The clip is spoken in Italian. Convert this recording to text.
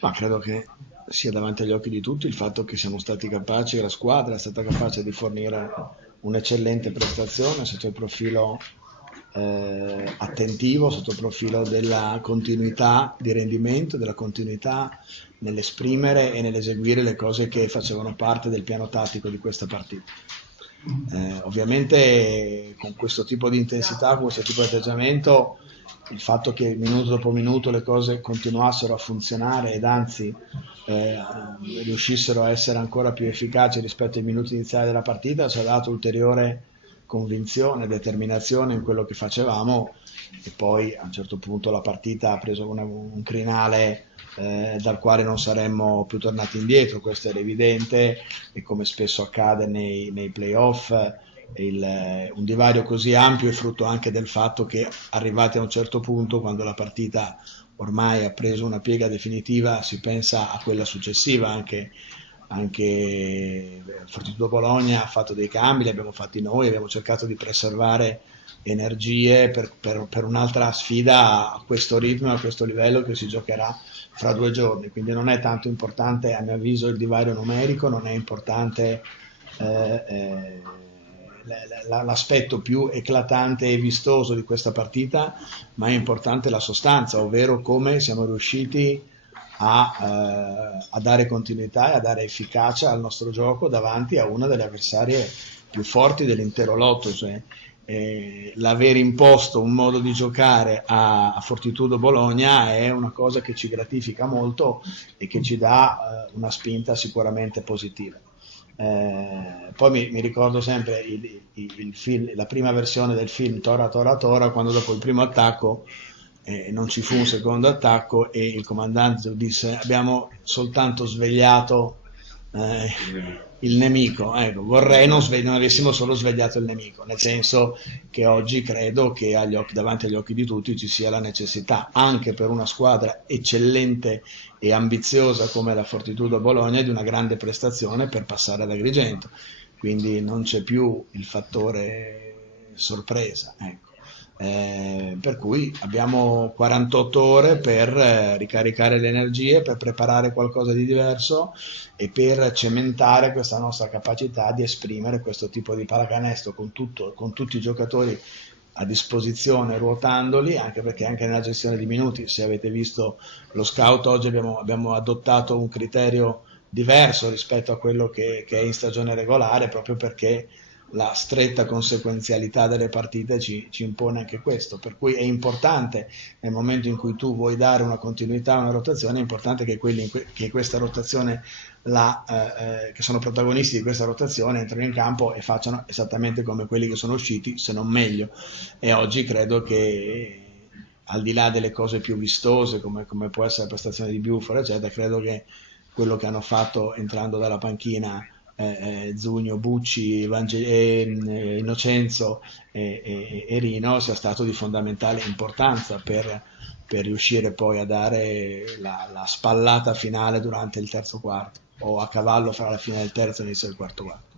Ma credo che sia davanti agli occhi di tutti il fatto che siamo stati capaci, che la squadra è stata capace di fornire un'eccellente prestazione sotto il profilo attentivo, sotto il profilo della continuità di rendimento, della continuità nell'esprimere e nell'eseguire le cose che facevano parte del piano tattico di questa partita. Ovviamente con questo tipo di intensità, con questo tipo di atteggiamento, il fatto che minuto dopo minuto le cose continuassero a funzionare ed anzi riuscissero a essere ancora più efficaci rispetto ai minuti iniziali della partita ci ha dato ulteriore convinzione, determinazione in quello che facevamo e poi a un certo punto la partita ha preso un crinale dal quale non saremmo più tornati indietro, questo era evidente e come spesso accade nei playoff un divario così ampio è frutto anche del fatto che arrivati a un certo punto, quando la partita ormai ha preso una piega definitiva, si pensa a quella successiva, anche Fortitudo Bologna ha fatto dei cambi, li abbiamo fatti noi, abbiamo cercato di preservare energie per un'altra sfida a questo ritmo, a questo livello che si giocherà fra 2 giorni, quindi non è tanto importante a mio avviso il divario numerico, non è importante eh, eh, l'aspetto più eclatante e vistoso di questa partita, ma è importante la sostanza, ovvero come siamo riusciti a dare continuità e a dare efficacia al nostro gioco davanti a una delle avversarie più forti dell'intero lotto. Cioè, l'aver imposto un modo di giocare a Fortitudo Bologna è una cosa che ci gratifica molto e che ci dà una spinta sicuramente positiva. Poi mi ricordo sempre il film, la prima versione del film Tora Tora Tora, quando dopo il primo attacco non ci fu un secondo attacco e il comandante disse abbiamo soltanto svegliato eh, il nemico. Ecco, vorrei non avessimo solo svegliato il nemico, nel senso che oggi credo che davanti agli occhi di tutti ci sia la necessità, anche per una squadra eccellente e ambiziosa come la Fortitudo Bologna, di una grande prestazione per passare ad Agrigento. Quindi non c'è più il fattore sorpresa. Ecco. Per cui abbiamo 48 ore per ricaricare le energie, per preparare qualcosa di diverso e per cementare questa nostra capacità di esprimere questo tipo di pallacanestro con tutti i giocatori a disposizione ruotandoli, anche perché anche nella gestione di minuti, se avete visto lo scout oggi abbiamo adottato un criterio diverso rispetto a quello che è in stagione regolare, proprio perché la stretta conseguenzialità delle partite ci impone anche questo, per cui è importante nel momento in cui tu vuoi dare una continuità, una rotazione, è importante che quelli che questa rotazione che sono protagonisti di questa rotazione entrino in campo e facciano esattamente come quelli che sono usciti, se non meglio. E oggi credo che al di là delle cose più vistose come può essere la prestazione di Buford eccetera, credo che quello che hanno fatto entrando dalla panchina Zugno, Bucci, Innocenzo e Rino sia stato di fondamentale importanza per riuscire poi a dare la spallata finale durante il terzo quarto o a cavallo fra la fine del terzo e l'inizio del quarto quarto.